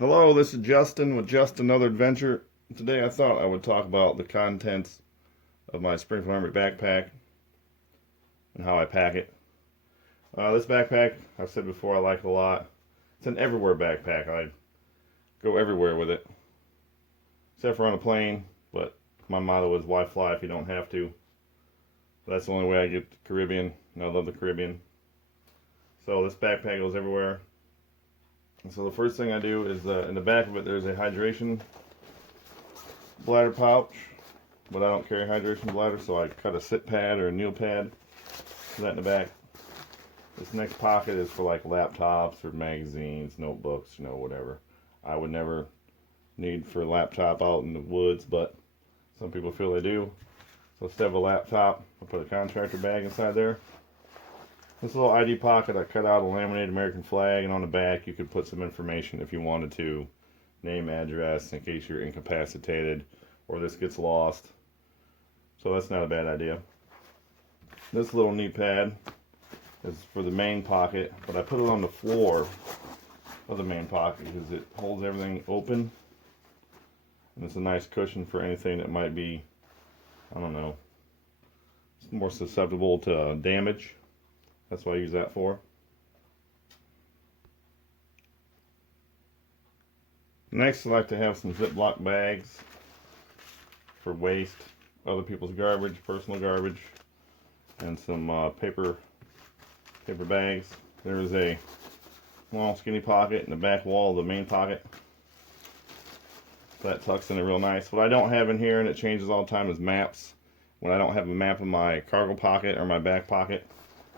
Hello, this is Justin with Just Another Adventure. Today I thought I would talk about the contents of my Springfield Army backpack and how I pack it. This backpack, I've said before, I like it a lot. It's an everywhere backpack. I go everywhere with it, except for on a plane, but my motto is why fly if you don't have to. That's the only way I get to the Caribbean, and I love the Caribbean. So this backpack goes everywhere. And so the first thing I do is in the back of it there's a hydration bladder pouch, but I don't carry a hydration bladder, so I cut a sit pad or a kneel pad. Put that in the back. This next pocket is for like laptops or magazines, notebooks, whatever. I would never need for a laptop out in the woods, but some people feel they do. So instead of a laptop, I put a contractor bag inside there. This little ID pocket, I cut out a laminated American flag, and on the back you could put some information if you wanted to. Name, address, in case you're incapacitated or this gets lost. So that's not a bad idea. This little knee pad is for the main pocket, but I put it on the floor of the main pocket because it holds everything open. And it's a nice cushion for anything that might be, I don't know, more susceptible to damage. That's what I use that for. Next, I like to have some Ziploc bags for waste, other people's garbage, personal garbage, and some paper bags. There is a small skinny pocket in the back wall of the main pocket. That tucks in it real nice. What I don't have in here, and it changes all the time, is maps. When I don't have a map in my cargo pocket or my back pocket,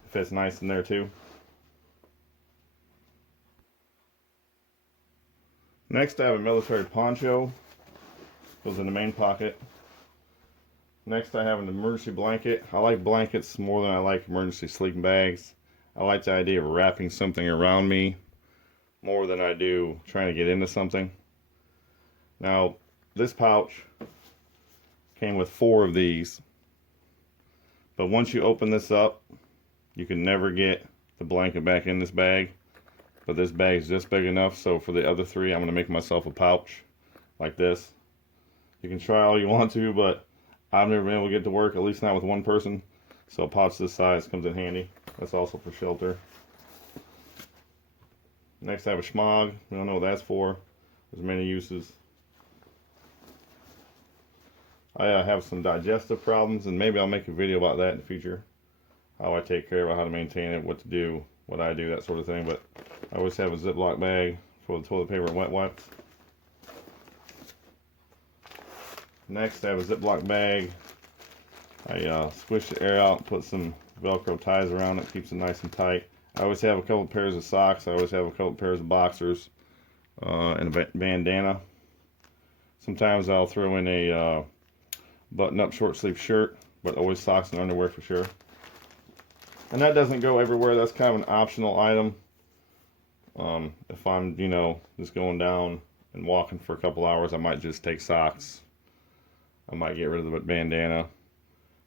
it fits nice in there too. Next, I have a military poncho. Goes in the main pocket. Next, I have an emergency blanket. I like blankets more than I like emergency sleeping bags. I like the idea of wrapping something around me more than I do trying to get into something. Now, this pouch came with 4 of these. But once you open this up, you can never get the blanket back in this bag. But this bag is just big enough, so for the other 3, I'm going to make myself a pouch like this. You can try all you want to, but I've never been able to get to work, at least not with one person. So a pouch this size comes in handy. That's also for shelter. Next, I have a schmog. We don't know what that's for. There's many uses. I have some digestive problems, and maybe I'll make a video about that in the future. How I take care of it, how to maintain it, what to do, what I do, that sort of thing. But I always have a Ziploc bag for the toilet paper and wet wipes. Next, I have a Ziploc bag. I squish the air out, put some Velcro ties around it, keeps it nice and tight. I always have a couple pairs of socks. I always have a couple pairs of boxers and a bandana. Sometimes I'll throw in a button-up short-sleeve shirt, but always socks and underwear for sure. And that doesn't go everywhere. That's kind of an optional item. If I'm, just going down and walking for a couple hours, I might just take socks. I might get rid of the bandana. I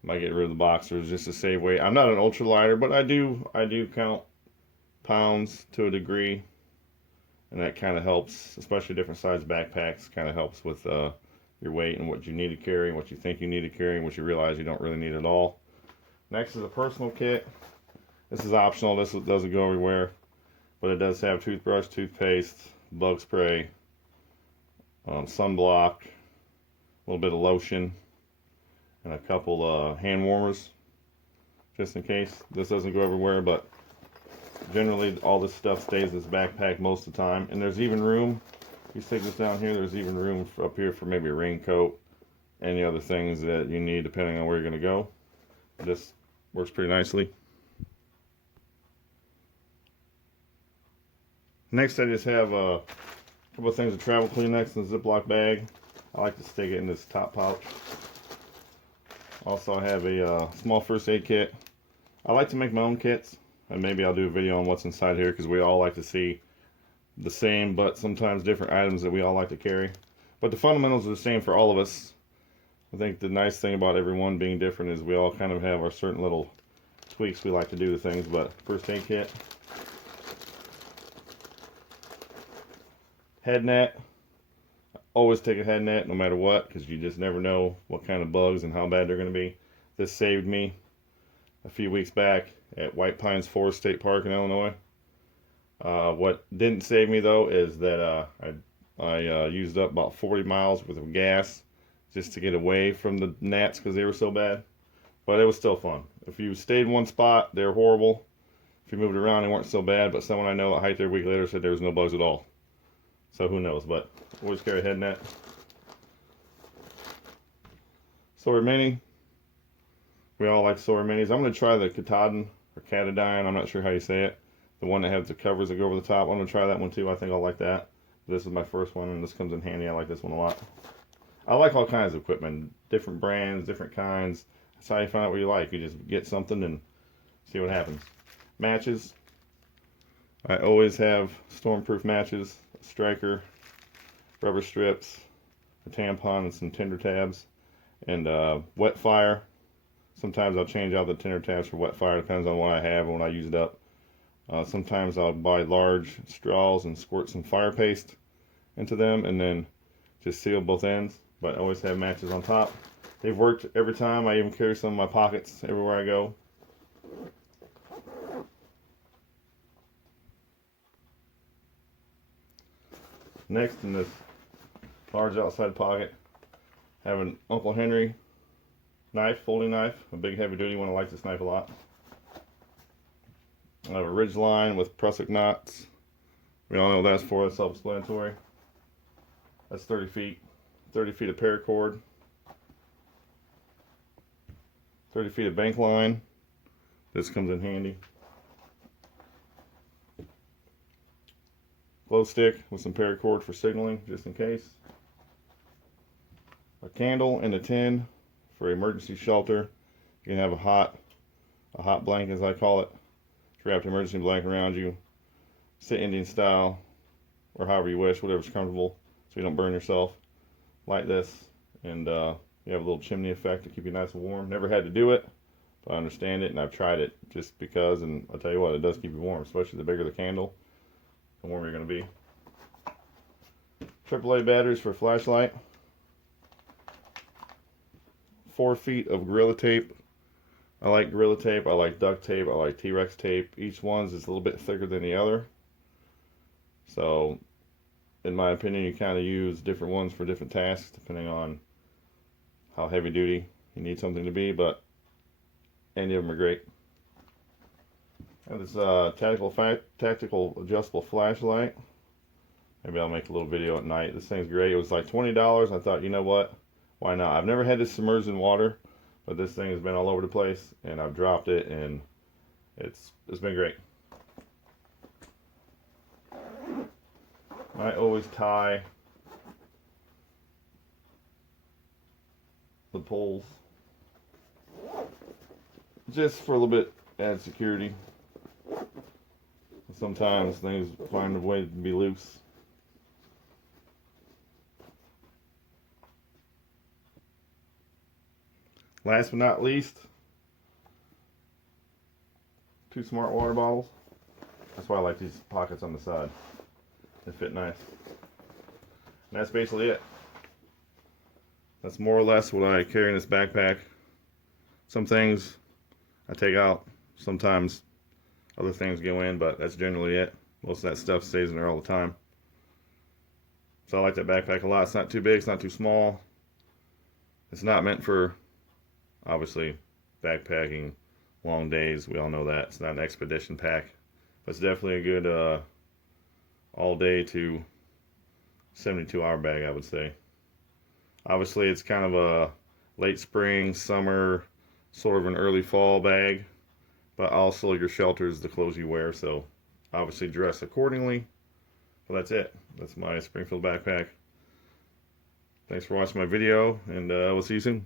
might get rid of the boxers just to save weight. I'm not an ultralighter, but I do count pounds to a degree, and that kind of helps, especially different size backpacks. Kind of helps with your weight and what you need to carry, what you think you need to carry, and what you realize you don't really need at all. Next is a personal kit. This is optional. This doesn't go everywhere, but it does have toothbrush, toothpaste, bug spray, sunblock, a little bit of lotion, and a couple hand warmers, just in case. This doesn't go everywhere, but generally all this stuff stays in this backpack most of the time. And there's even room, you stick this down here, there's even room up here for maybe a raincoat, any other things that you need depending on where you're going to go. This works pretty nicely. Next, I just have a couple of things of travel Kleenex in a Ziploc bag. I like to stick it in this top pouch. Also, I have a small first aid kit. I like to make my own kits, and maybe I'll do a video on what's inside here because we all like to see the same but sometimes different items that we all like to carry. But the fundamentals are the same for all of us. I think the nice thing about everyone being different is we all kind of have our certain little tweaks we like to do to things. But first aid kit, Head net. Always take a head net no matter what, because you just never know what kind of bugs and how bad they're going to be. This saved me a few weeks back at White Pines Forest State Park in Illinois. What didn't save me though is that I used up about 40 miles worth of gas just to get away from the gnats because they were so bad. But it was still fun. If you stayed in one spot, they were horrible. If you moved around, they weren't so bad. But someone I know that hiked there a week later said there was no bugs at all. So who knows? But always carry a head net. Solar Mini. We all like Solar Minis. I'm going to try the Katadyn or Katadyn. I'm not sure how you say it. The one that has the covers that go over the top. I'm going to try that one too. I think I'll like that. This is my first one and this comes in handy. I like this one a lot. I like all kinds of equipment. Different brands, different kinds. That's how you find out what you like. You just get something and see what happens. Matches. I always have stormproof matches. A striker, rubber strips, a tampon and some tinder tabs. And wet fire. Sometimes I'll change out the tinder tabs for wet fire. Depends on what I have and when I use it up. Sometimes I'll buy large straws and squirt some fire paste into them and then just seal both ends. But I always have matches on top. They've worked every time. I even carry some in my pockets everywhere I go. Next, in this large outside pocket, I have an Uncle Henry knife, folding knife, a big heavy duty one. I like this knife a lot. I have a ridge line with prusik knots. We all know what that's for. It's self-explanatory. That's 30 feet. 30 feet of paracord. 30 feet of bank line. This comes in handy. Glow stick with some paracord for signaling, just in case. A candle and a tin for emergency shelter. You can have a hot blanket, as I call it. Wrap an emergency blanket around you. Sit Indian style, or however you wish, whatever's comfortable, so you don't burn yourself. Light this, and you have a little chimney effect to keep you nice and warm. Never had to do it, but I understand it, and I've tried it just because, and I'll tell you what, it does keep you warm, especially the bigger the candle, the warmer you're going to be. AAA batteries for a flashlight. 4 feet of Gorilla Tape. I like Gorilla Tape, I like duct tape, I like T-Rex tape. Each one's is a little bit thicker than the other. So, in my opinion, you kind of use different ones for different tasks, depending on how heavy duty you need something to be, but any of them are great. And this tactical adjustable flashlight. Maybe I'll make a little video at night. This thing's great. It was like $20. I thought, you know what? Why not? I've never had this submerged in water, but this thing has been all over the place, and I've dropped it, and it's been great. I always tie the poles just for a little bit added security. Sometimes things find a way to be loose. Last but not least, 2 smart water bottles. That's why I like these pockets on the side. They fit nice. And that's basically it. That's more or less what I carry in this backpack. Some things I take out. Sometimes other things go in, but that's generally it. Most of that stuff stays in there all the time. So I like that backpack a lot. It's not too big, it's not too small. It's not meant for, obviously, backpacking long days. We all know that. It's not an expedition pack. But it's definitely a good all day to 72-hour bag, I would say. Obviously, it's kind of a late spring, summer, sort of an early fall bag. But also your shelter is the clothes you wear, so obviously dress accordingly. Well, that's it. That's my Springfield backpack. Thanks for watching my video, and we'll see you soon.